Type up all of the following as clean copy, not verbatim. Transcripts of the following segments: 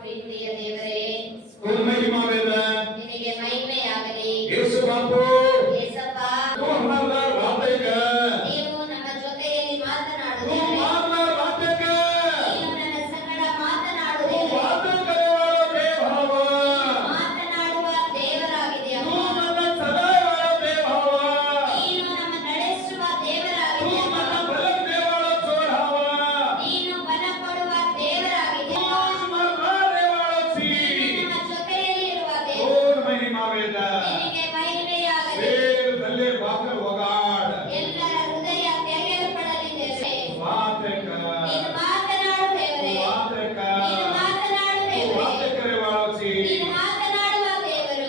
ಪ್ರೀತಿಯ ದೇವರೇ, ನಿನಗೆ ಮಹಿಮೆಯಾಗಲಿ. ಯೇಸಪ್ಪ, ನೀವು ನಮ್ಮ ಜೊತೆಯಲ್ಲಿ ಮಾತನಾಡುತ್ತೀರಿ. ನೀವು ನನ್ನ ಸಂಗಡ ಮಾತನಾಡುತ್ತೀರಿ. ಮಾತನಾಡುವ ದೇವರಾಗಿದೆಯಾ? ನೀನು ನಮ್ಮ ನಡೆಸುವ ದೇವರಾಗಿದೆಯಾ? ನೀನು ಬಲಪಡುವ ದೇವರಾಗಿದೆಯಾ? ನೀನು ನಮ್ಮ ಜೊತೆಯಲ್ಲಿ ಇರುವ ದೇವರು. ನಿನಗೆ ಮಹಿಮೆಯಾಗಲಿ. ಎಲ್ಲರ ಹೃದಯ ತೆರೆಯಲ್ಪಡಲಿದೆ. ನೀನು ಮಾತನಾಡು ದೇವರೇ. ನೀನು ಮಾತನಾಡು ದೇವರೇ. ನೀನು ಮಾತನಾಡುವ ದೇವರು.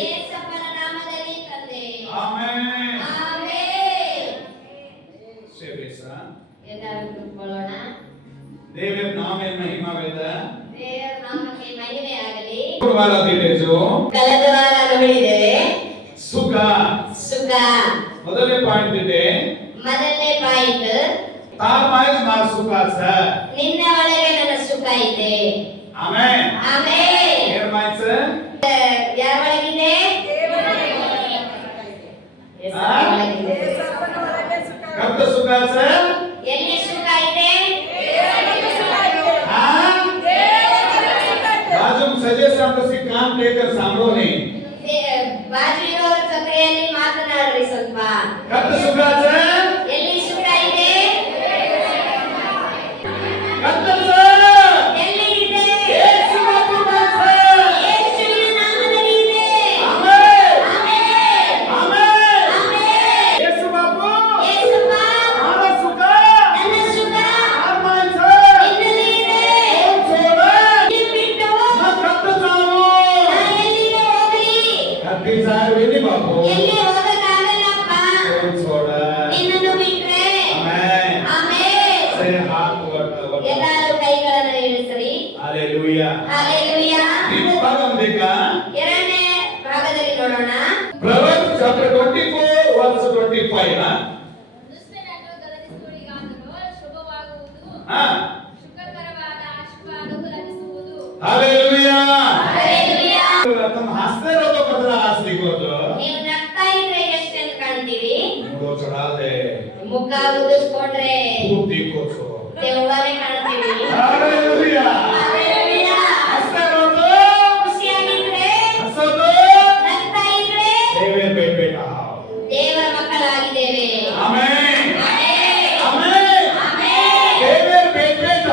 ಯೇಸಪ್ಪನ ನಾಮದಲ್ಲಿ ತಂದೆ. ಆಮೆನ್. ಎಲ್ಲರೂ ಕೂತ್ಕೊಳ್ಳೋಣ. ದೇವರ ನಾಮಕ್ಕೆ ಮಹಿಮಾವೇದ. ದೇವರ ನಾಮಕ್ಕೆ ಮಹಿಮೆಯಾಗಲಿ. ಕಳೆದ ವಾರ ನೋಡಿದ್ದೇವೆ ಸುಖ. ಮೊದಲನೇ ಪಾಯಿಂಟ್ ನಿನ್ನ ಒಳಗೆ ನನ್ನ ಸುಖ ಇದೆ. ಆಮೆನ್. ಯಾರ ಒಳಗಿದೆ? ಎಲ್ಲಿ ಸುಖ ಇದೆ? ಬಾಜುವಿನವರ ಜೊತೆಯಲ್ಲಿ ಮಾತನಾಡ್ರಿ ಸ್ವಲ್ಪ. ಎಲ್ಲಿ ಸುಖ ಇದೆ? ಎಲ್ಲಿ ಇದೆ? ಯೇಸುವಿನ ನಾಮದಲ್ಲಿ ಇದೆ. ಯೇಸಪ್ಪ, ನನ್ನ ಸುಖ ನಿನ್ನಲ್ಲಿ ಇದೆ. ನೀನು ಬಿಟ್ಟು ನಾ ಎಲ್ಲಿಗೆ ಹೋಗಲಿ? ಎಲ್ಲಿ ಹೋಗಕ್ಕಾಗಲ್ಲಪ್ಪ. ನಿನ್ನನ್ನು ಬಿಟ್ರೆ. ಆಮೆನ್. ಎಲ್ಲರೂ ಕೈಗಳನ್ನು ಇಳಿಸಿರಿ. Hallelujah. Hallelujah. ಎರಡನೇ ಭಾಗದಲ್ಲಿ ನೋಡೋಣ. Proverbs chapter 24 verse 25. ದುಷ್ಟನನ್ನು ಗದರಿಸುವವರಿಗಾದರೂ ಶುಭವಾಗುವುದು, ಸುಖಕರವಾದ ಆಶೀರ್ವಾದವು ಲಭಿಸುವುದು. Hallelujah. Hallelujah. ತಮ್ಮ ಹಸ್ತೆ ರೋಗ ಪತ್ರ ಆಸ್ತಿಗೋದು. ನೀವು ನಗ್ತಾ ಇದ್ರೆ ಎಷ್ಟೆಂದು ಕಾಣ್ತೀವಿ? ಮೂಡೋ ಚಡಾದೆ. ಮುಖ ಉದಿಸ್ಕೊಂಡ್ರೆ ಬುದ್ಧಿ ಕೋಚು. ದೆವ್ವನೇ ಕಾಣ್ತೀವಿ. Hallelujah. Hallelujah. ಹಸ್ತೆ ರೋಗ ಖುಷಿಯಾಗಿದ್ರೆ, ಹಸೋದು ನಗ್ತಾ ಇದ್ರೆ ದೇವರ ಬೇಟ. ದೇವರ ಮಕ್ಕಳಾಗಿದ್ದೇವೆ. ಆಮೆನ್. ಆಮೆನ್. ಆಮೆನ್. ಆಮೆನ್. ದೇವರ ಬೇಟ.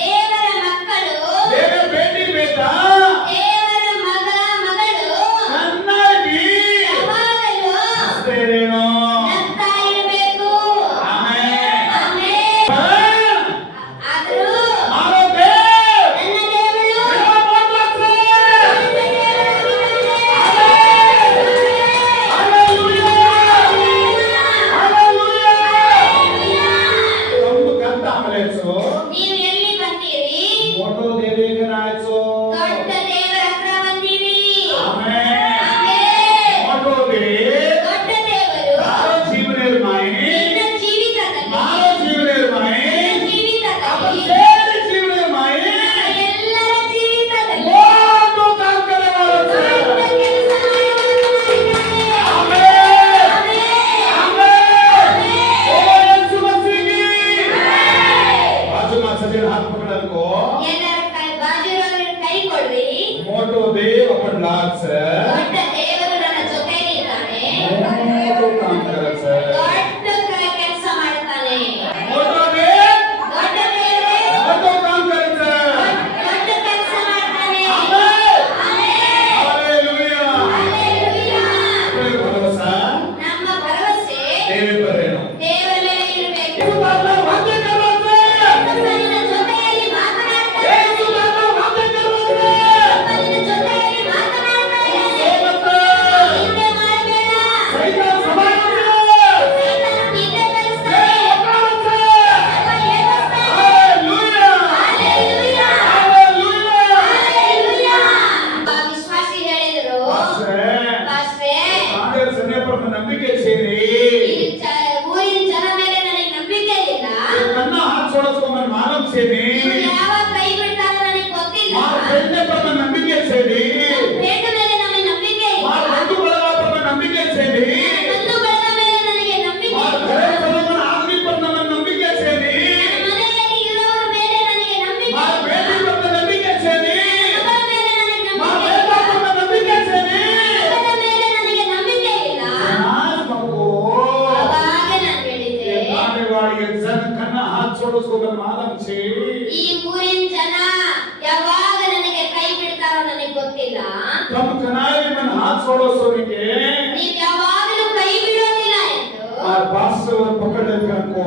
ದೇವರ ಮಕ್ಕಳು, ದೇವರ ಬೇಟಿ ಬೇಟ. ದೇವರ ಮಗಳು ನನ್ನಾಗಿ ಯಾವಾಗಲೂ ಹಸ್ತೆರೇನೋ. ನಗ್ತಾ ಇರಬೇಕು. ಆಮೆನ್. ಆಮೆನ್. ಆದರೂ ಆರೋಗ್ಯ ನನ್ನ ದೇವರು ನೀವು ಎಲ್ಲಿ ಬಂದಿರಿ? ದೊಡ್ಡ ದೇವರ ಹತ್ರ ಬಂದಿರಿ. ಆಮೆನ್. ದೊಡ್ಡ ದೇವರು ನಿನ್ನ ಜೀವಿತದಲ್ಲಿ ಎಲ್ಲರ ಜೀವಿತದಲ್ಲಿ ದೊಡ್ಡ ಕೆಲಸ ಬಾಜುರವರ ಕೈ ಕೊಡ್ರಿ. मोटो देव अपन लाग से ದೊಡ್ಡ ದೇವರು ನನ್ನ ಜೊತೆಯಲ್ಲಿ ಇದ್ದಾನೆ. मोटो काम करे से ದೊಡ್ಡ ಕೆಲಸ ಮಾಡ್ತಾನೆ. मोटो देव ದೊಡ್ಡ ದೇವರೇ मोटो काम करे से ದೊಡ್ಡ ಕೆಲಸ ಮಾಡ್ತಾನೆ. ಆಮೆನ್. ಆಮೆನ್. हालेलुया. ಹಲ್ಲೆಲೂಯಾ. कोई भरोसा ನಮ್ಮ ಭರವಸೆ देव पर है ದೇವರ ಮೇಲೆ ಇರಬೇಕು. यीशु बाबा वादे करो से ನಿನ್ನ ಜೊತೆಯಲ್ಲಿ ಮಾತನಾಡ್ತಾನೆ. यीशु बाबा वादे करो से ನಿನ್ನ ಜೊತೆಯಲ್ಲಿ ಮಾತನಾಡ್ತಾನೆ. सोमत ಸೇರಿ ಇವ್ರು ಯಾವಾಗ ಕೈ ಬಿಡ್ತಾರೋ ನನಗೆ ಗೊತ್ತಿಲ್ಲ. మా ఫ్రెండ్ పైన నమ్మిక చేయండి ಫ್ರೆಂಡ್ ಮೇಲೆ ನಮಗೆ ನಂಬಿಕೆ మా ಇಲ್ಲ. బంధు బలగా పైన నమ్మిక చేయండి ಬಂಧು ಬಳಗ ಮೇಲೆ ನನಗೆ ನಂಬಿಕೆ మా ಇಲ್ಲ. ఘరే సలమన ఆదమి పైన నమ్మిక చేయండి ನನ್ನ ಮನೆಯಲ್ಲಿ ಇರೋರ ಮೇಲೆ ನನಗೆ ನಂಬಿಕೆ మా ಇಲ್ಲ. ಬೇಟಿ పైన నమ్మిక చేయండి ಮಗಳ ಮೇಲೆ ನನಗೆ మా ನಂಬಿಕೆ ಬೇಟ ಇಲ್ಲ. పైన నమ్మిక చేయండి ಮಗನ ಮೇಲೆ ನನಗೆ ನಂಬಿಕೆ ಇಲ್ಲ. आज बाबू ಅವಾಗ ನಾನು ಹೇಳಿದೆ, आने वाली जन कन्ना हाथ छोड़ो उसको मालूम छे ಈ ಊರಿನ ಜನ ಯಾವಾಗ ನನಗೆ ಕೈ ಬಿಡ್ತಾರೋ ನನಗೆ ಗೊತ್ತಿಲ್ಲ. तब कनाई मन हाथ छोड़ो सोने के ನೀವು ಯಾವಾಗಲೂ ಕೈ ಬಿಡೋದಿಲ್ಲ ಎಂದು और पास्टर पकड़ कर को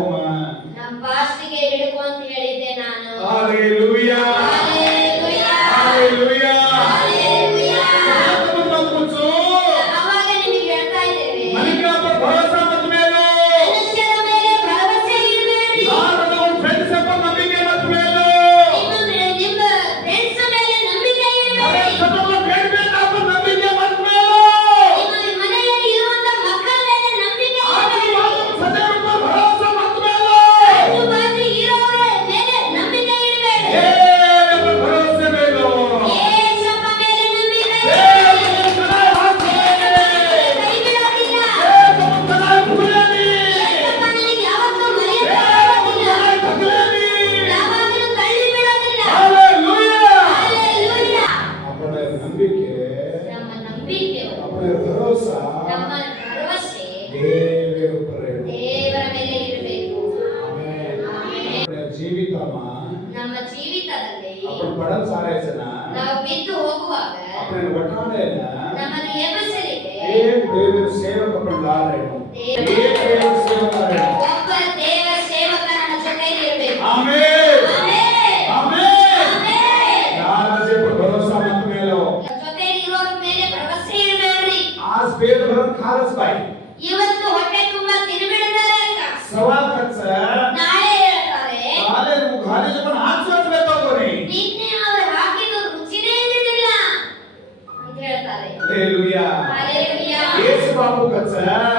ನಮ್ಮ ಪಾಸ್ಟಿಗೆ ಹಿಡ್ಕೊ ಅಂತ ಹೇಳಿದ್ದೆ ನಾನು. Hallelujah hallelujah, hallelujah hallelujah. तुम मत पूछो ಅವಾಗ ನಿಮಗೆ ಹೇಳ್ತಾ ಇದ್ದೇವೆ, मनिका पर भरोसा मत मेलो ಮನುಷ್ಯರ ಮೇಲೆ ಭರವಸೆ ಇಡಬೇಡಿ. यार उन फ्रेंड्स पर नம்பிಕೆ मत मेलो ನಿಮ್ಮ ಫ್ರೆಂಡ್ಸ್ ಮೇಲೆ ನಂಬಿಕೆ अरे ಇಡಬೇಡಿ. सब लोग बैठ बैठ आप नம்பிಕೆ मत मेलो ನಿಮ್ಮ ಮನೆಯಲ್ಲಿ ಇರುವಂತ ಮಕ್ಕಳ ಮೇಲೆ ನಂಬಿಕೆ आपकी ಇಡಬೇಡಿ. बात सदैव पर भरोसा मत मेलो ಆಜು ಬಾಜು ಇರೋರ ಮೇಲೆ ನಂಬಿಕೆ ಇಡಬೇಡಿ. ए पर भरोसे मेलो ಯೇಸಪ್ಪ ಮೇಲೆ ನಂಬಿಕೆ ए ಇಡಬೇಡಿ. तुम सदा हाथ छोड़े ಕೈ ಬಿಡೋದಿಲ್ಲ. ए तुम सदा भूलेनी ಯೇಸಪ್ಪ ನನಗೆ ಯಾವತ್ತೂ ए ಮರೆಯಕ್ಕೆ तुम ಆಗೋದಿಲ್ಲ. सदा भूलेनी ಯಾವಾಗಲೂ ತಳ್ಳಿ ಬಿಡೋದಿಲ್ಲ. Hallelujah hallelujah. अपने ನಂಬಿಕೆ ನಮ್ಮ ನಂಬಿಕೆ, अपने भरोसा ನಮ್ಮ ಭರವಸೆ ದೇವರ ଉପରେ ದೇವರ ಮೇಲೆ ಇರಬೇಕು. Amen amen. अपने ಜೀವಿತಮ ನಮ್ಮ ಜೀವಿತದಲ್ಲಿ अपन बड़ा सारे जना ನಾವು ಬಿದ್ದು ಹೋಗುವಾಗ अपने वटाने ನಮ್ಮನ್ನು ಎಬ್ಬಿಸಲಿಕ್ಕೆ एक देवर सेवक अपन ला रहे हो एक देवर सेवक ला रहे हो ಒಬ್ಬ ದೇವರ ಸೇವಕ ನಮ್ಮ ಜೊತೆಯಲ್ಲಿ ಇರಬೇಕು. आमेन ಆಮೆನ್. आमेन ಆಮೆನ್. यार से पर भरोसा मत मेलो ಜೊತೆಯಲ್ಲಿ ಇರೋರ ಮೇಲೆ ಭರವಸೆ ಇಡಬೇಡ್ರಿ. आज पेट भर खारस भाई ಇವತ್ತು ಹೊಟ್ಟೆ ತುಂಬಾ ತಿನ್ಬಿಡ್ತಾರೆ ಅಂತ सवा खर्च ನಾಳೆ ಹೇಳ್ತಾರೆ, काले मुखाले जब हाथ छोड़ लेता हो नहीं ನಿನ್ನೆ ಅವರು ಹಾಕಿದ ರುಚಿನೇ ಇದ್ದಿಲ್ಲ ಅಂತ ಹೇಳ್ತಾರೆ. Hallelujah hallelujah. यीशु बाबू कच्छ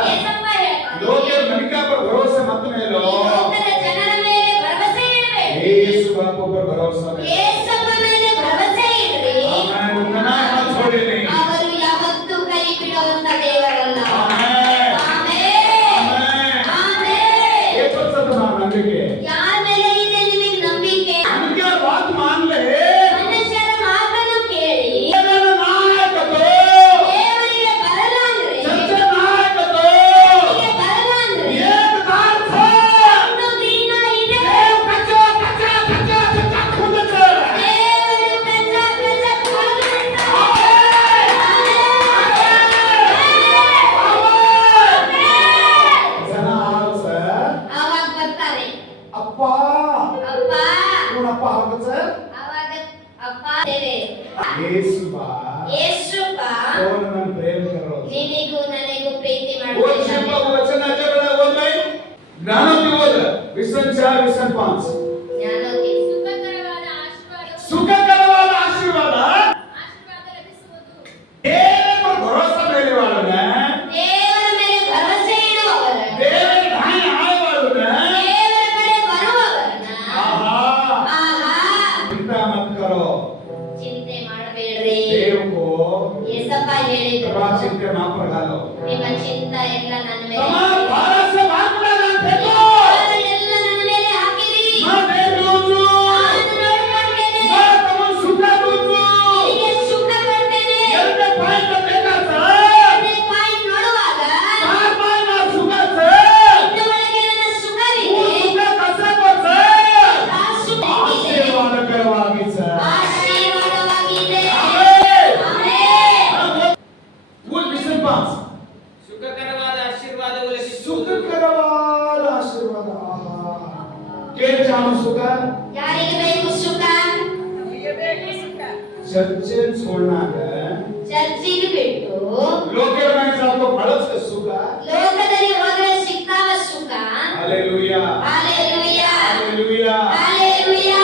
ಯೇಸಪ್ಪ ಹೇಳ್ತಾರೆ, लोगे मनिका पर भरोसा मत मेलो ಈ ಲೋಕದ ಜನರ ಮೇಲೆ ಭರವಸೆ ಇಡಬೇಡಿ. यीशु बाबू पर भरोसा मेलो ಯೇಸಪ್ಪ ಮೇಲೆ ಭರವಸೆ ಇಡ್ರಿ. आमेन उतना हाथ छोड़े नहीं ಅವರು ಯಾವತ್ತೂ ಕೈ ಬಿಡುವಂತ ದೇವರಲ್ಲ. आमेन ಆಮೆನ್. आमेन ಆಮೆನ್. ये तो सब ನಂಬಿಕೆ ಯಾರ ಮೇಲೆ ಇದೆ ನಿಮಗೆ ನಂಬಿಕೆ? उनके बात मान ले ಮನುಷ್ಯರ ಮಾತನ್ನು ಕೇಳಿ देवर नायक तो ದೇವರಿಗೆ ಬರಲ್ಲ ಅಂದ್ರೆ, सच्चे नायक तो ದೇವರಿಗೆ ಬರಲ್ಲ ಅಂದ್ರೆ एक दार था ಒಂದು ದಿನ ಇದೆ. देव कच्चा कच्चा कच्चा कच्चा खुद से ದೇವರು ಕಚ್ಚಾ ಕಚ್ಚಾ ಕೊಡುವಂತ ಜನ ಆಲ್ಸ ಅವಾಗ ಬರ್ತಾರೆ, ಅಪ್ಪ ಅಪ್ಪ ನೋಡಪ್ಪ ಆಗುತ್ತೆ ಸರ್ ಅವಾಗ ಅಪ್ಪ ದೇವೆ ಯೇಸುವ ಯೇಸುಪ್ಪ कौन मन प्रेम करो ನಿನಗೂ ನನಗೂ ಪ್ರೀತಿ वो शिल्प ಮಾಡ್ತಾನೆ. वचन अजर बोल भाई ज्ञानों की बोल विसन 4 विसन 5 ಜ್ಞಾನೋತಿ ಸುಖಕರವಾದ ಆಶೀರ್ವಾದವು सुखकरवाद आशीर्वाद ಆಶೀರ್ವಾದ ಲಭಿಸುವುದು. देव पर भरोसा मेरे वालों ने ದೇವರ ಮೇಲೆ ಭರವಸೆ ಇಡುವವರ, देव ढाई आए वालों ने ದೇವರ ಕಡೆ ಬರುವವರನ್ನ आहा ಆಹಾ चिंता मत करो ಚಿಂತೆ ಮಾಡಬೇಡ್ರಿ. देव को ಯೇಸಪ್ಪ ಹೇಳಿದ್ರು, तबा चिंता ना पड़ालो ನಿಮ್ಮ ಚಿಂತ ಎಲ್ಲ ನನ್ನ ಮೇಲೆ तमाम ಹಾಕಿರಿ. भारत से बात पड़ा जानते ನಿಮ್ಮ हो ಭಾರ ಎಲ್ಲ ನನ್ನ ಮೇಲೆ ಹಾಕಿರಿ. मैं देव लूचू ನಾನು ನೋಡಿಕೊಳ್ತೇನೆ. मैं तुम सुख लूचू ನಿನಗೆ ಸುಖ ಕೊಡ್ತೇನೆ. ಎರಡನೇ ಪಾಯಿಂಟ್ देखा था ಎರಡನೇ ಪಾಯಿಂಟ್ ನೋಡುವಾಗ बार बार ना सुख से ನಿನ್ನ ಒಳಗೆ ನನ್ನ वो ಸುಖವಿದೆ. सुख कैसे को से ಆ ಸುಖ ಇದೆ. आशीर्वाद करवागी से ಆಶೀರ್ವಾದವಾಗಿದೆ. आमेन ಆಮೆನ್. वो मिशन पास ಸುಖಕರವಾದ ಆಶೀರ್ವಾದವು ಲಭಿಸುವುದು. सुखकरवाद आशीर्वाद आहा के जानो सुख ಯಾರಿಗೆ ಬೇಕು ಸುಖ? चर्चे छोड़ना है ಚರ್ಚಿಗೆ ಬಿಟ್ಟು लोके में सबको बड़स के सुख ಲೋಕದಲ್ಲಿ ಹೋದರೆ ಸಿಗ್ತಾವ ಸುಖ. Hallelujah hallelujah, hallelujah hallelujah.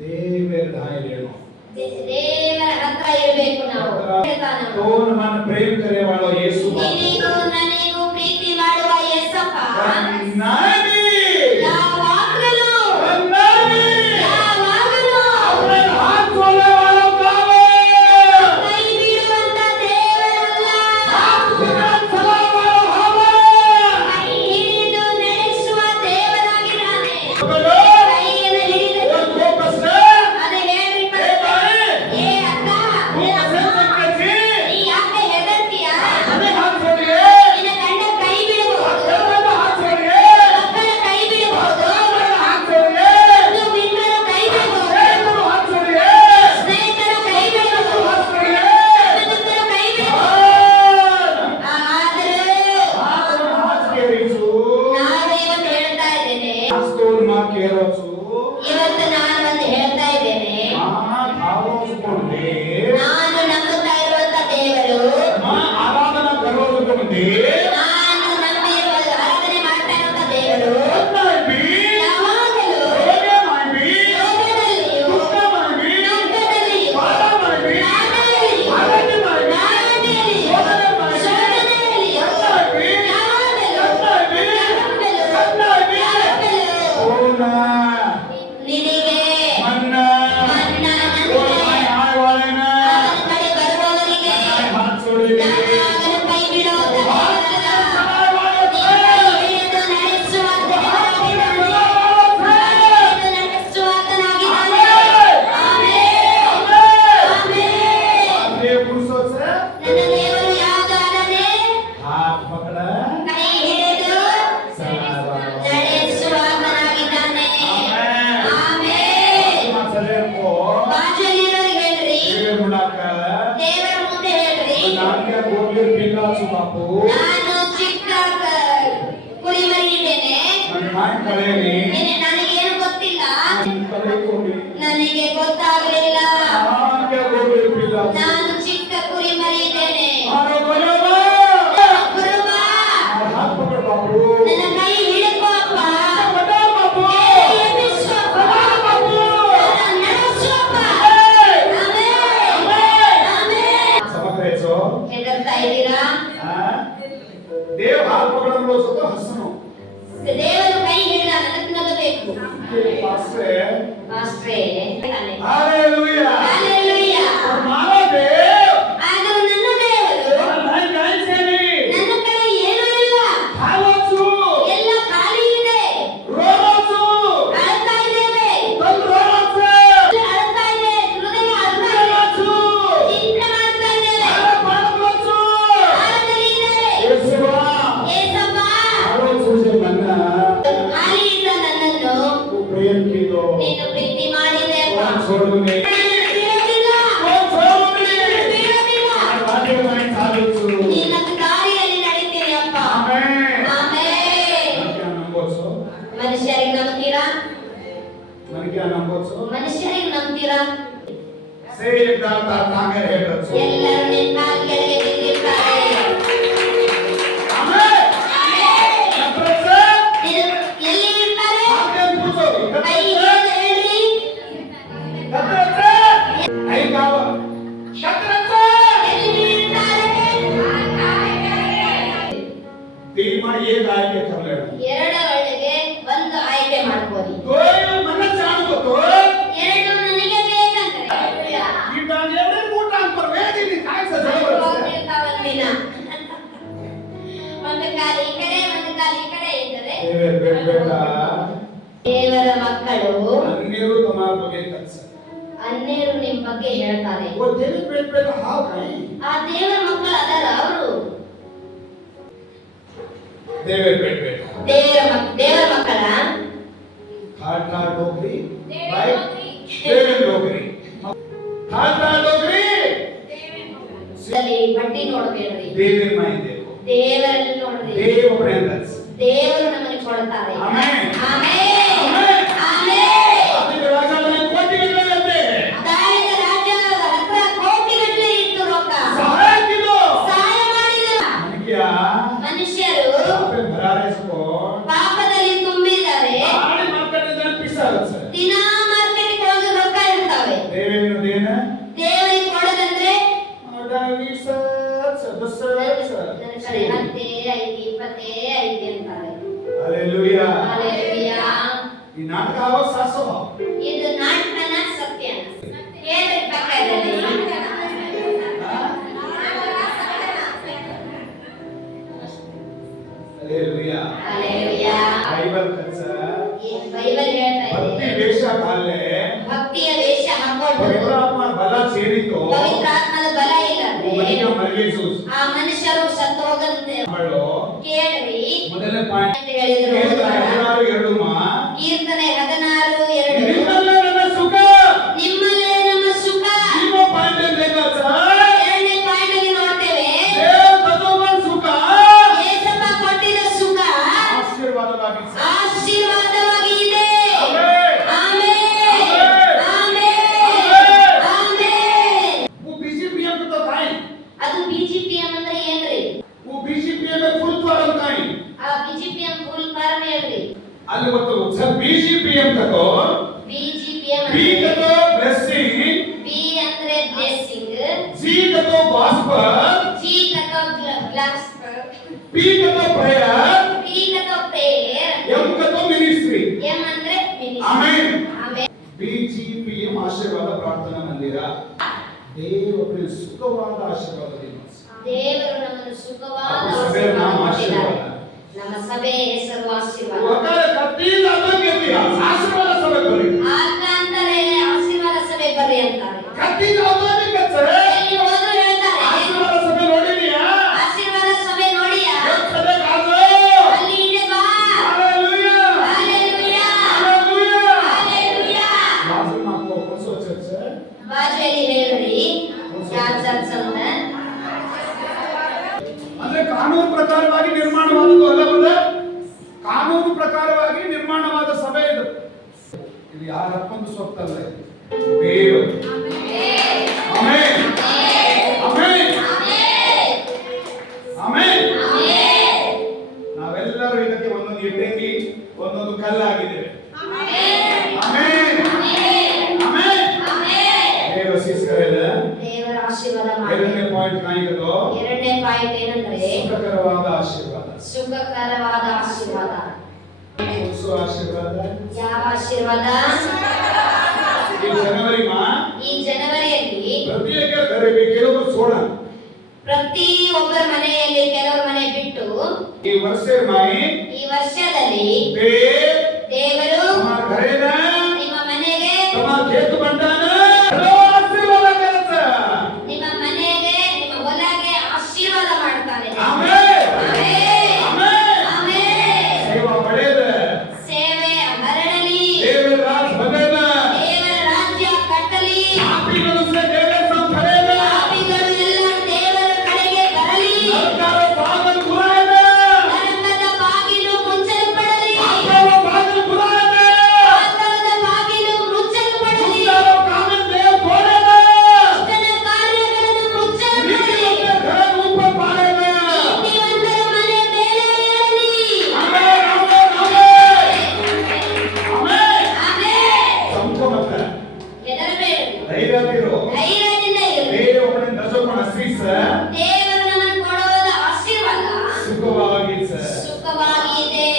देवर ढाई लेनो ದೇವರ ಹತ್ರ ಇರಬೇಕು ನಾವು. ಹೇಳ್ತಾನೆ ಅವನು, कौन मन प्रेम करे वालो यीशु ನಿನಗೂ ನನಗೂ ಪ್ರೀತಿ ಮಾಡುವ ಯೇಸಪ್ಪ नहीं ಯಾವಾಗಲೂ नहीं ಕೈಯನ್ನು ಹಿಡಿದು ಫೋಕಸ್ ಅದೇ ಹೇಳ್ರಿ ಏ ಬಾಯಿ ಏ ಅಕ್ಕ ನೀ ಯಾಕೆ ಹೆದರ್ತೀಯ ಅದೇ ಹಾಕ್ಸೋಡಿ ನಿನ್ನ ಗಂಡ ಕೈ ಬಿಡಬಹುದು ಎಲ್ಲರೂ ಹಾಕ್ಸೋಡಿ ಮಕ್ಕಳ ಕೈ ಬಿಡಬಹುದು ಹಾಕ್ಸೋಡಿ ಒಂದು ಮಿತ್ರರ ಕೈ ಬಿಡಬಹುದು ಎಲ್ಲರೂ ಹಾಕ್ಸೋಡಿ ಸ್ನೇಹಿತರ ಕೈ ಬಿಡಬಹುದು ಹಾಕ್ಸೋಡಿ ಸಂಬಂಧಿಕರ ಕೈ ಬಿಡಬಹುದು ಆದರೆ ಹಾಕ್ಸೋಡಿ ನಾನು ಇವತ್ತು ಹೇಳ್ತಾ ಇದ್ದೇನೆ ಹಾಕ್ಸೋಡಿ ಮಾಕೇರೋಸು ಇವತ್ತು ನಾನು ಒಂದು ಹೇಳ್ತಾ ಇದ್ದೇನೆ ಭಾವಸ್ಕೊಂಡೆ ನಾನು ನಂಬುತ್ತಾ ಇರುವಂತ ದೇವರು ಆರಾಧನಾ ಕರೋದುಕೊಂಡೆ ನಾನು ನಂಬಿರುವ ಆರಾಧನೆ ಮಾಡ್ತಾ ಇರುವಂತ ದೇವರು ಒಟ್ಟಾಗಿ ಯಾವಾಗಲೂ ಹೇಗೆ ಮಾಡಿ ಯೋಗದಲ್ಲಿಯೂ ದುಃಖ ಮಾಡಿ ದುಃಖದಲ್ಲಿಯೂ ಪಾಠ ಮಾಡಿ ಜ್ಞಾನದಲ್ಲಿಯೂ ಆರಾಧನೆ ಮಾಡಿ ಜ್ಞಾನದಲ್ಲಿಯೂ ಶೋಧನೆ ಮಾಡಿ ಶೋಧನೆಯಲ್ಲಿಯೂ ಒಟ್ಟಾಗಿ ಯಾವಾಗಲೂ ಒಟ್ಟಾಗಿ ಯಾವಾಗಲೂ ಒಟ್ಟಾಗಿ ಯಾವಾಗಲೂ ಓನ ನಿನಗೆ ಮನ್ನ ಮನ್ನ ಓನ ನನಗೆ ಆಯವಾಳನ ಅವನ ಕಡೆ ಬರುವವರಿಗೆ ಹಾಕ್ಸೋಡಿ ನಾನು ಅವನ ಕೈ ಬಿಡುವುದಿಲ್ಲ ಹಿಡಿದು ನಡೆಸುವಾತನಾಗಿದ್ದಾನೆ ನಡೆಸುವಾತನಾಗಿದ್ದಾನೆ ಆಮೆನ್ ಆಮೆನ್ ದೇವ ಪುರುಷೋತ್ಸ ನನ್ನ ದೇವರು ಯಾವಾಗಲೇ ಹಾತ್ ಮಕ್ಕಳ ಕೈ ಹಿಡಿದು ನಡೆಸುವಾತನಾಗಿದ್ದಾನೆ ಆಮೆನ್ ಮಾಸಲೇಕೋ ಬಾಜಲಿರೋರಿಗೆ ಹೇಳ್ರಿ ದೇವ ಮುಡಕ ದೇವರ ಮುಂದೆ ಹೇಳ್ರಿ ನಾನ್ಗೆ ಗೋರ್ಲಿ ಪಿಲ್ಲಾಸು ಬಾಪು ನಾನು ಚಿಕ್ಕ ಕುರಿಮರಿ ಇದ್ದೇನೆ ನನ್ನ ಮಾಯ ಕಳೆನಿ ನನಗೇನು ಗೊತ್ತಿಲ್ಲ ಕಳೆಕೋಡಿ ನನಗೆ ಗೊತ್ತಾಗಲಿಲ್ಲ ನಾನ್ಗೆ ಗೋರ್ಲಿ ಪಿಲ್ಲಾಸು ನಾನು ಚಿಕ್ಕ ಕುರಿಮರಿ ಇದ್ದೇನೆ ಆರೋ ಬರೋಬ ಗುರುವ ಹಾತ್ ಮಕ್ಕಳ ಬಾಪು ನನ್ನ ಕೈ ಹಿಡಿಕೋ ಅಪ್ಪ ಬಡ ಬಾಪು ಎಬ್ಬಿಸು ಅಪ್ಪ. ನನ್ನ ನಡೆಸು ಅಪ್ಪ. ಆಮೆನ್. ಆಮೆನ್. ಸಮಗ್ರೇಸೋ ಹೆದರ್ತಾ ಇದ್ದೀರಾ ದೇವ ಹಾತ್ ಮಕ್ಕಳನ್ನು ಸ್ವಲ್ಪ ಹಸನು ದೇವರು ಕೈ ಹಿಡಿದ ನನಗೆ ನಗಬೇಕು ಪಾಸ್ರೆ ಮಾಸ್ಟ್ರೇ ಹಾಲೆಲೂಯಾ ಹಲ್ಲೆಲೂಯಾ. ಮಾರೋ ದೇವ ಆದರೂ ನನ್ನ ದೇವರು ನಾನು ಗಾಯಿಸೇನಿ ನನ್ನ ಕಡೆ ಏನೂ ಇಲ್ಲ ಹಾಲೋಸು ಎಲ್ಲ ಖಾಲಿ ಇದೆ ರೋಮೋಸು ಅಳ್ತಾ ಇದ್ದೇವೆ ತಂದು ರೋಮೋಸು ಅಳ್ತಾ ಇದೆ ಹೃದಯ ಅಳ್ತಾ ಇದೆ ರೋಮೋಸು ಚಿಂತೆ ಮಾಡ್ತಾ ಇದ್ದೇವೆ ಪಾಲಕೋಸು ಭಾರತದಲ್ಲಿ ಇದ್ದೇವೆ ಯೇಸುವಾ ಏಸಪ್ಪ ಹಾಲೋಸು ಮನ್ನ ಖಾಲಿ ಇದ್ದ ನನ್ನನ್ನು ಪ್ರೇಮ್ ಕೀದೋ ನೀನು ಪ್ರೀತಿ ಮಾಡಿದೆ ಅಪ್ಪ. ಕೌನ್ छोड़ूंगी ಬಿಡೋದಿಲ್ಲ. कौन छोड़ूंगी ಬಿಡೋದಿಲ್ಲ. आगे मैं चालूसु ನಿನ್ನ ದಾರಿಯಲ್ಲಿ ನಡೀತೀನಿ ಅಪ್ಪ ಆಮೆನ್ ಆಮೆನ್. क्या ನಂಬೋಸು ಮನುಷ್ಯರಿಗೆ ನಂಬ್ತೀರಾ ನನಗೆ ನಂಬೋಸು ಮನುಷ್ಯರಿಗೆ ನಂಬ್ತೀರಾ ಸೇರಿದ್ದಾತ ತಾಂಗೆ ಹೇಳೋಸು ಎಲ್ಲರೂ ನಿನ್ನ ಕಾಲ್ ಕೆಳಗೆ ಬಿದ್ದಿರ್ತಾರೆ ಆಮೆನ್ ಕಪ್ರಸ ನೀವು ಎಲ್ಲಿ ಇರ್ತಾರೆ ಆಕೆ ಕೂಸು ಕೈ ಹಿಡಿದು ಹೇಳ್ರಿ ಕಪ್ರಸ ಐ ಗಾವ ಕಪ್ರಸ ಎಲ್ಲಿ ಇರ್ತಾರೆ ತೀರ್ಮ ಏಕ ಆಯ್ಕೆ ಕರ್ಲೇಡ ಎರಡರೊಳಗೆ ಒಂದು ಆಯ್ಕೆ ಮಾಡ್ಕೊಳ್ಳಿ ತೋಯ್ ಮನ ಜಾಣುಗೋ ಎರಡು ನನಗೆ ಬೇಕಂದ್ರೆ ಈ ಟಾಂಗೆಡೆ ಮೂಟಾನ್ ಪರ್ ವೇದಿನಿ ಕಾಯ್ಸ ಜೋಬರ್ಸ ಹೋಗ್ತಿರ್ತಾವಲ್ವಿನ. ಒಂದು ಕಾಲು ಈ ಕಡೆ ಒಂದು ಕಾಲು ಈ ಕಡೆ ಇದ್ದರೆ ದೇವರ ಬೇಡ ದೇವರ ಮಕ್ಕಳು अन्यರು ತಮ್ಮ ಬಗ್ಗೆ ಕಲ್ಸ ಅನ್ಯರು ನಿಮ್ಮ ಬಗ್ಗೆ ಹೇಳ್ತಾರೆ वो देवी पेट हाव नहीं ಆ ದೇವರ ಮಕ್ಕಳು ಅದರ ಅವರು देवे पेट ದೇವರ ಮಕ್ಕಳ ठाठा डोगरी देवे भाई डोगरी। देवे डोगरी ठाठा डोगरी ಅಲ್ಲಿ ಬಟ್ಟಿ ನೋಡಬೇಡ್ರಿ देवे माई देखो ದೇವರಲ್ಲಿ ನೋಡ್ರಿ देव प्रेंदस ದೇವರು ನಮಗೆ ಕೊಡ್ತಾರೆ ಆಮೆನ್. ಆಮೆನ್. ಆಮೆನ್. ಆಮೆನ್. अभी राजा ने कोटि में लेते ದಾರಿದ ರಾಜ್ಯದ ಹತ್ರ ಕೋಟಿಗಟ್ಟಲೆ ಇತ್ತು ರೊಕ್ಕ सहाय किलो ಸಹಾಯ ಮಾಡಿದ್ರು मन क्या ಮನುಷ್ಯರು आपे भरारे को ಪಾಪದಲ್ಲಿ ತುಂಬಿದ್ದಾರೆ आड़ी मार्केट जन पिसारस ದಿನಾ ಮಾರ್ಕೆಟ್ ಹೋಗಿ ರೊಕ್ಕ ಇರ್ತಾವೆ देवे नु देना ದೇವರಿಗೆ ಕೊಡೋದಂದ್ರೆ अडावी बस ನನ್ನ ಕಡೆ 10 5 20 5 ಅಂತಾರೆ हालेलुया ಹಾಲೆಲೂಯಾ. ಈ ನಾಟಕ ಆವಾಗ ಸಾಸವ ಇದು ನಾಟಕನ ಸತ್ಯನ ಕೇಳ್ರಿ ಪಕ್ಕದಲ್ಲಿ हालेलुया ಹಾಲೆಲೂಯಾ. ಬೈಬಲ್ ಕಲ್ಸ ಬೈಬಲ್ ಬೈಬಲ್ ಹೇಳ್ತಾ ಭಕ್ತಿ ಇದೆ. ವೇಷ ಕಾಲೆ ಭಕ್ತಿಯ ವೇಷ ಹಾಕೊಂಡು ಪವಿತ್ರಾತ್ಮ ಬಲ ಸೇರಿತು ಪವಿತ್ರಾತ್ಮದ ಬಲ ಇಲ್ಲಂದ್ರೆ ಮನಿಗೆ ಮರಿಗೇಸು ಆ ಮನುಷ್ಯರು ಸತ್ತು ಹೋಗಂತೆ. ಮಗಳು ಕೇಳ್ರಿ ಮೊದಲನೇ ಪಾಯಿಂಟ್ ಅಂತ ಹೇಳಿದ್ರು. ಕೀರ್ತನೆ 16:2 ನಿಮ್ಮಲ್ಲೇ ನನ್ನ ಸುಖ ನಿಮ್ಮಲ್ಲೇ ನಮ್ಮ ಸುಖ. ನಿಮ್ಮ ಪಾಯಿಂಟ್ ಬೇಕಾದ ಎರಡನೇ ಪಾಯಿಂಟ್ ಅಲ್ಲಿ ನೋಡ್ತೇವೆ ಸುಖ ಯೇಸಪ್ಪ ಕೊಟ್ಟಿದ್ದ ಸುಖ ಆಶೀರ್ವಾದವಾಗಿ ಆಶೀರ್ವಾದವಾಗಿ ಇದೆ. ಆಮೆನ್. ಆಮೆನ್. ಆಮೆನ್. ಆಮೆನ್. वो बीजेपीएम तो काई ಅದು ಬಿಜಿಪಿಎಂ ಅಂದ್ರೆ ಏನ್ರಿ? वो बीजेपीएम में फुल फॉर्म काई ಆ ಬಿಜಿಪಿಎಂ ಫುಲ್ ಫಾರ್ಮ್ ಹೇಳ್ರಿ. ಅಲ್ಲಿ ಗೊತ್ತು ಸರ್ बीजेपीएम ತಕೋ ಬಿಜಿಪಿಎಂ बी ತಕೋ ಬ್ಲೆಸ್ಸಿಂಗ್ ಬಿ ಅಂದ್ರೆ ಬ್ಲೆಸ್ಸಿಂಗ್, सी ತಕೋ ಗಾಸ್ಪಲ್ ಜಿ ತಕೋ ಗ್ಲಾಸ್, पी ತಕೋ ಪ್ರೇಯರ್ ಪಿ ತಕೋ ಪ್ರೇಯರ್, ಎಂ ತಕೋ ಮಿನಿಸ್ಟ್ರಿ. ಎಂ ಅಂದ್ರೆ ಮಿನಿಸ್ಟ್ರಿ. ಆಮೆನ್. ಆಮೆನ್. बीजेपीएम ಆಶೀರ್ವಾದ ಪ್ರಾರ್ಥನಾ ಮಂದಿರ ದೇವರ ಸುಖವಾದ ಆಶೀರ್ವಾದದಿಂದ ದೇವರು ನಮ್ಮನ್ನು ಸುಖವಾದ ನಮ್ಮ ಸಭೆಯ ನಾಮ ಆಶೀರ್ವಾದ ಆಶೀರ್ವಾದ. ನಮ್ಮ ಸಭೆ ಹೆಸರು ಆಶೀರ್ವಾದ. ಒಟ್ಟಾರೆ ಕತ್ತಿಯಿಂದ ಅದಕ್ಕೆ ಆಶೀರ್ವಾದ ಸಭೆ ಬರಿ ಆಗ ಅಂತಾರೆ ಆಶೀರ್ವಾದ ಸಭೆ ಬರ್ರಿ ಅಂತಾರೆ. ಕತ್ತಿಯಿಂದ ಅದಕ್ಕೆ ಸರ್ ಎಲ್ಲಿ ಹೋದ್ರು ಹೇಳ್ತಾರೆ ಆಶೀರ್ವಾದ ಸಭೆ ನೋಡಿದೀಯಾ ಆಶೀರ್ವಾದ ಸಭೆ ನೋಡಿಯಾ? ಸಭೆ ಕಾದು ಅಲ್ಲಿ ಇದೆ ಬಾ. Hallelujah. Hallelujah. Hallelujah. Hallelujah. ಬಾಜು ಮಾಕೋ ಹೊಸ ಚರ್ಚ್ ಬಾಜುಯಲ್ಲಿ ಹೇಳ್ರಿ ಯಾವ ಚರ್ಚ್ ಅಂತ? ಅಂದ್ರೆ ಕಾನೂನು ಪ್ರಕಾರವಾಗಿ ನಿರ್ಮಾಣವಾದದ್ದು ಅಲ್ಲ ಬದ ಕಾನೂನು ಪ್ರಕಾರವಾಗಿ ನಿರ್ಮಾಣವಾದ ಸಭೆ ಇದು. ಇದು ಯಾರ ಅಪ್ಪಂದು ಸ್ವತ್ತಲ್ಲ, ದೇವರು. ಆಮೆನ್. ಆಮೆನ್. ಆಮೆನ್. ನಾವೆಲ್ಲರೂ ಇದಕ್ಕೆ ಒಂದೊಂದು ಇಟ್ಟಂಗಿ ಒಂದೊಂದು ಕಲ್ಲಾಗಿದ್ದೇವೆ. ಆಮೆನ್. ಆಮೆನ್. ದೇವರ ಶಿಷ್ಯರೇ, ದೇವರ ಆಶೀರ್ವಾದ ಮಾಡಿ. ಎರಡನೇ ಪಾಯಿಂಟ್ ಕಾಯಿಗಳು ಎರಡನೇ ಪಾಯಿಂಟ್ ಏನಂದ್ರೆ ಸುಖಕರವಾದ ಆಶೀರ್ವಾದ. ಸುಖಕರವಾದ ಆಶೀರ್ವಾದ. ಉತ್ಸವ ಆಶೀರ್ವಾದ ಯಾವ ಆಶೀರ್ವಾದ? ಈ ಜನವರಿ ಈ ಜನವರಿಯಲ್ಲಿ ಪ್ರತ್ಯೇಕ ಧರೆಗೆ ಕೆಲವರು ಸೋಡ ಪ್ರತಿ ಒಬ್ಬರ ಮನೆಯಲ್ಲಿ ಕೆಲವರ ಮನೆ ಬಿಟ್ಟು ಈ ವರ್ಷ ಮಾಯಿ ಈ ವರ್ಷದಲ್ಲಿ ದೇವರು हमार घरे ना ನಿಮ್ಮ ಮನೆಗೆ हमार खेत बंटाना आशीर्वाद करता. ನಿಮ್ಮ ಮನೆಗೆ ನಿಮ್ಮ ಹೊಲಗೆ ಆಶೀರ್ವಾದ ಮಾಡ್ತಾನೆ. ಆಮೆನ್. ಆಮೆನ್. ಆಮೆನ್. ಆಮೆನ್. ಸೇವಾ ಪಡೆದ ಸೇವೆ ಹರಡಲಿ, ದೇವರ ರಾಜ ಬಗೆದ ದೇವರ ರಾಜ್ಯ ಕಟ್ಟಲಿ, ಪಾಪಿಗಳು ಸೆ ದೇವರ ಸಂಪರೆದ ಪಾಪಿಗಳು ಎಲ್ಲ ದೇವರ ಕಡೆಗೆ ಬರಲಿ, ಸರ್ಕಾರ ಪಾಗಲ್ ಬುರಾಯದ ನರಕದ ಬಾಗಿಲು ಮುಚ್ಚಲ್ಪಡಲಿ, ಪಾಪವ ಪಾಗಲ್ ಬುರಾಯದ ಪಾತಾಳದ ಬಾಗಿಲು ಮುಚ್ಚಲ್ಪಡಲಿ, ಸುಂದರ ಕಾಮನ್ ದೇವ ಗೋಡೆದ ದುಷ್ಟನ ಕಾರ್ಯಗಳನ್ನು ಮುಚ್ಚಲ್ಪಡಲಿ, ನೀತಿವಂತರ ಘರ ರೂಪ ಪಾಳೆದ. ನೀತಿವಂತರ ಮನೆ ಮೇಲೆ ಏಳಲಿ. ಆಮೆನ್. ಆಮೆನ್. ಆಮೆನ್. ಆಮೆನ್. ಸಂಕೋಮತ ಹೆದರಬೇಡಿ, ಧೈರ್ಯವಿರು. ಧೈರ್ಯದಿಂದ ಇರು. ದೇವರನ್ನ ನಸೋಪಣ ಶ್ರೀಸ ದೇವರು ನಮಗೆ ಕೊಡುವ ಆಶೀರ್ವಾದ ಸುಖವಾಗಿ ಸುಖವಾಗಿದೆ.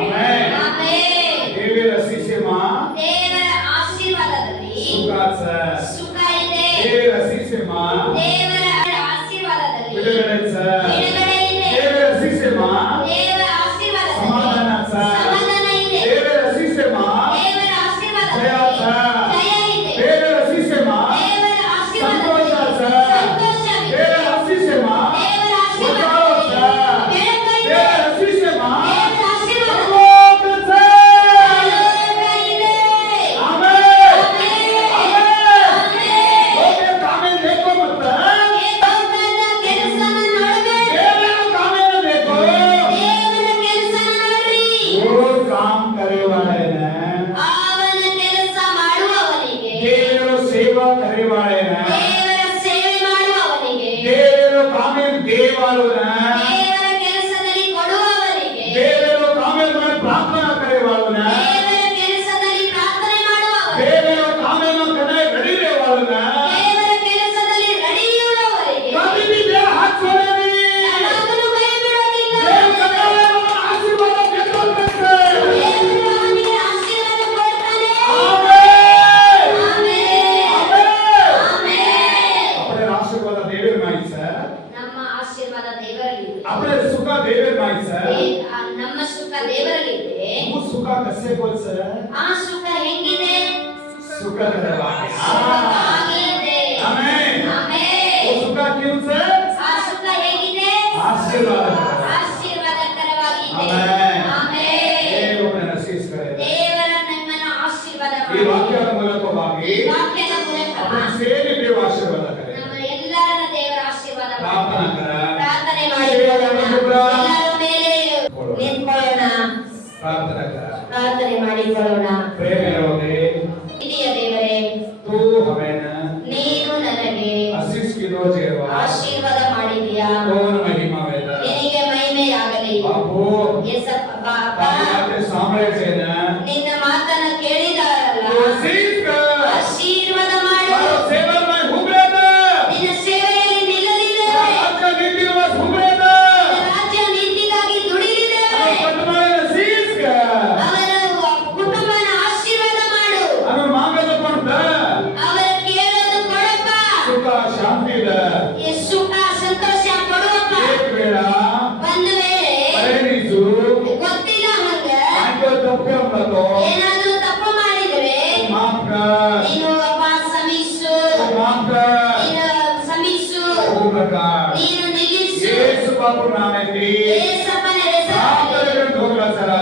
ಆಮೆನ್. ಆಮೆನ್. ದೇವರ ಶಿಷ್ಯಮಾ ದೇವರ ಆಶೀರ್ವಾದದಲ್ಲಿ ಸುಖಾಸ ಸುಖ ಇದೆ. ದೇವರ ಶಿಷ್ಯಮಾ ದೇವರ ಆಶೀರ್ವಾದದಲ್ಲಿ ಬಿಡುಗಡೆ ಸ ಬಿಡುಗಡೆ ಇದೆ. ದೇವರ ಶಿಷ್ಯಮಾ ದೇವರ ಆಶೀರ್ವಾದದಲ್ಲಿ ಸಮಾಧಾನ ಸ ಸಮಾಧಾನ ಇದೆ. ದೇವರ ಶಿಷ್ಯಮಾ ದೇವರ ಆಶೀರ್ವಾದದಲ್ಲಿ ಜಯ ಸ ಜಯ ಇದೆ. ದೇವರ ಶಿಷ್ಯಮಾ ದೇವರ ಸಂತೋಷ ಆಶೀರ್ವಾದದಲ್ಲಿ ಸ ಸಂತೋಷವಿದೆ. ದೇವರ ಶಿಷ್ಯಮಾ ದೇವರ ಉತ್ಸಾಹ ಸ ಆಶೀರ್ವಾದದಲ್ಲಿ ಬೆಳಕು ಇದೆ. ದೇವರ ಶಿಷ್ಯಮಾ ದೇವರ ಆಶೀರ್ವಾದದಲ್ಲಿ ಪರಲೋಕ ಸ ಆಲೋಕ ಇದೆ. ಆಮೆನ್. ಆಮೆನ್. ಆಮೆನ್. ಆಮೆನ್. ಲೋಕ ಕಾಮೆನ್ देखो मत सुखकरवागे ಸುಖವಾಗಿದೆ. आमेन ಆಮೆನ್. वो सुख क्यों से ಆ ಸುಖ ಹೇಗಿದೆ? आशीर्वाद ಆಶೀರ್ವಾದಕರವಾಗಿದೆ. ಆಮೆನ್. ಆಮೆನ್. ದೇವರನ್ನ ಆಶೀರ್ವದಿಸಲಿ ದೇವರ ನಿಮ್ಮನ್ನು ಆಶೀರ್ವಾದ ಈ ಮಾಡಲಿ. ವಾಕ್ಯದ ಮೂಲಕವಾಗಿ ಈ ವಾಕ್ಯದ ಮೂಲಕ आपण ಸೇರಿ ದೇವ ಆಶೀರ್ವಾದ ಕರೆ ನಮ್ಮ ಎಲ್ಲರ ದೇವರ ಆಶೀರ್ವಾದ ಪ್ರಾರ್ಥನಾ ಮಾಡಲಿ. ಕರ ಪ್ರಾರ್ಥನೆ ಮಾಡಿಕೊಳ್ಳೋಣ. ಎಲ್ಲರ ಮೇಲೆ ನಿಂತ್ಕೊಳ್ಳೋಣ. ಪ್ರಾರ್ಥನಾ ಕರ ಪ್ರಾರ್ಥನೆ ಮಾಡಿಕೊಳ್ಳೋಣ. ಪ್ರೇಮೆ ಹಿರಿಯ ದೇವರೇ, तू हमें ನೀನು ನನಗೆ आशीष की दो जेवा ಆಶೀರ್ವಾದ ಮಾಡಿದೀಯಾ. कौन महिमा वेद ನಿನಗೆ ಮಹಿಮೆಯಾಗಲಿ. बाबू ಯೇಸಪ್ಪ, ಬಾಬಾ, तारी बातें सामने से ना ನಿನ್ನ ಮಾತನ್ನ ಕೇಳಿದಾರಲ್ಲ, आशीष कर ಆಶೀರ್ವಾದ ಮಾಡು. और सेवा में हुबरे ना ನಿನ್ನ ಸೇವೆಯಲ್ಲಿ ನಿಲ್ಲಲಿದ್ದೇವೆ. अच्छा नीति में हुबरे ना ನಿನ್ನ ರಾಜ್ಯ ನೀತಿಗಾಗಿ ದುಡಿದಿದ್ದೇವೆ. पटवाए आशीष कर ಅವರ ಕುಟುಂಬನ ಆಶೀರ್ವಾದ ಮಾಡು. अनु मांगे तो पंत ಅವರ ಕೇಳೋದು ಕೊಡಪ್ಪ. सुख शांति द ಈ ಸುಖ ಸಂತೋಷ ಕೊಡುವಪ್ಪ. एक बेड़ा ಒಂದು ವೇಳೆ अरे नीजू ಗೊತ್ತಿಲ್ಲ ಹಂಗ आंको तप्पे हमला ಏನಾದ್ರೂ ತಪ್ಪು ಮಾಡಿದ್ರೆ माफ कर ನೀನು ಅಪ್ಪ ಕ್ಷಮಿಸು. माफ कर ನೀನು ಕ್ಷಮಿಸು. वो प्रकार ನೀನು ನಿಲ್ಲಿಸು. यीशु बाबू नाम में भी ಯೇಸಪ್ಪನ आप ಹೆಸರಲ್ಲಿ तेरे ढोकला सरा